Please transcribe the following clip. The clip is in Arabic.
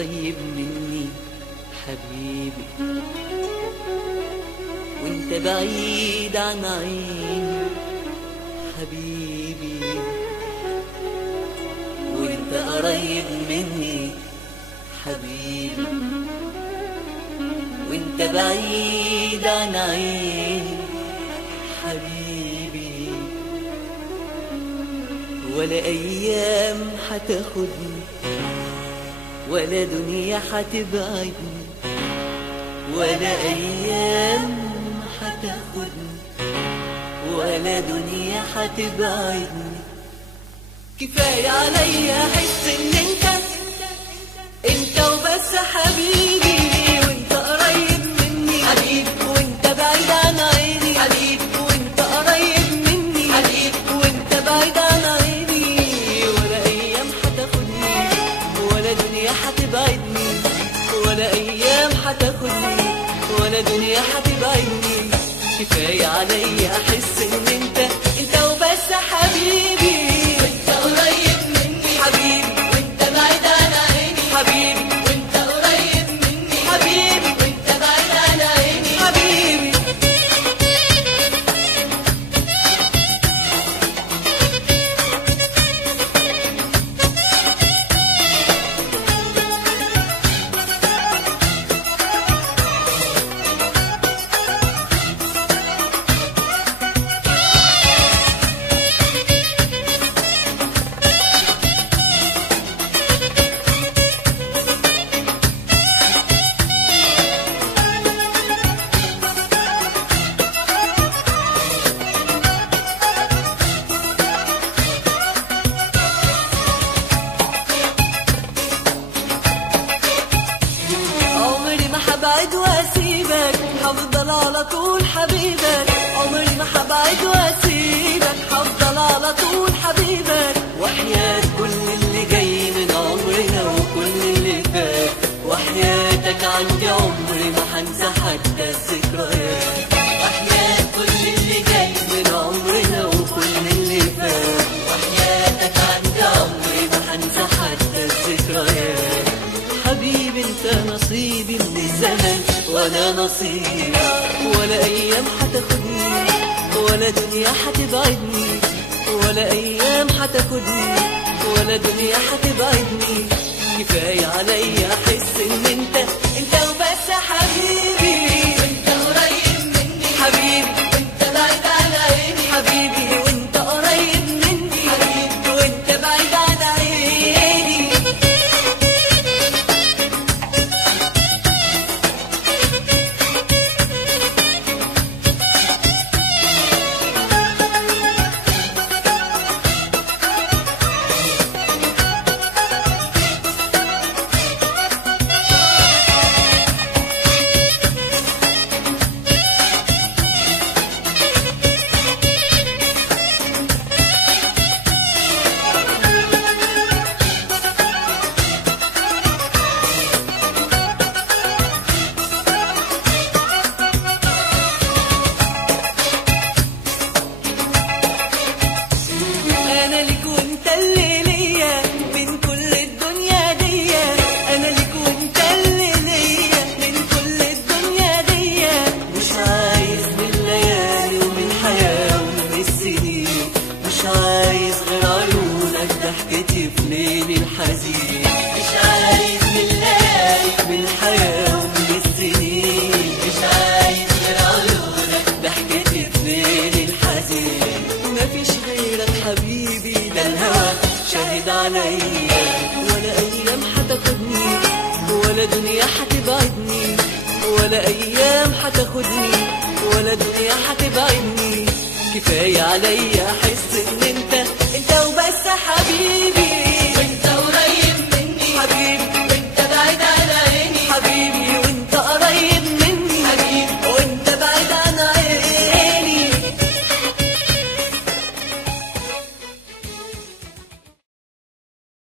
قريب مني حبيبي، وانت بعيد عن عيني حبيبي، وانت قريب مني حبيبي، وانت بعيد عن عيني حبيبي، ولا ايام حتاخدني ولا دنيا حتبعدني، ولا ايام حتاخدني ولا دنيا حتبعدني. كفاية عليا احس ان انت وبس حبيبي، وانت قريب مني حبيبي، وانت بعيد عن عيني حبيبي، وانت قريب مني حبيبي، وانت بعيد عن عيني، ولا ايام حتاخدني ولا دنيا حتبعدني، ولا ايام حتاخدني ولا دنيا حتبعدني. كفاية عليا احس ان انت وبس حبيبي، وانت قريب مني حبيبي، وانت بعيد عن عيني حبيبي، وانت قريب مني حبيبي، وانت بعيد عن عيني حبيبي. هبعد واسيبك، هفضل على طول حبيبك، عمري ما هبعد واسيبك، هفضل على طول حبيبك، وحياة كل اللي جاي من عمرنا وكل اللي فات، وحياتك عندي عمري ما هنسى حتى الذكريات، وحياة كل اللي جاي من عمرنا وكل اللي فات، وحياتك عندي عمري ما هنسى حتى الذكريات. حبيبي انت نصيبي من الزمن وانا نصيبي، ولا ايام حتاخدني ولا دنيا حتبعدني، ولا ايام حتاخدني ولا دنيا حتبعدني. كفاية عليا احس ان انت وبس حبيبي، وانت قريب مني حبيبي، وانت بعيد عن عيني حبيبي، وانت قريب مني حبيبي، وانت بعيد عن عيني. ضحكتي في ليلي الحزين، مش عايز من الليالي من الحياة ومن السنين، مش عايز غير عيونك ضحكتي في ليلي الحزين. مفيش غيرك حبيبي ده الهوى شاهد عليا، ولا أيام حتاخدني ولا دنيا حتبعدني، ولا أيام حتاخدني ولا دنيا حتبعدني. كفاية عليا أحس إن انت وبس حبيبي.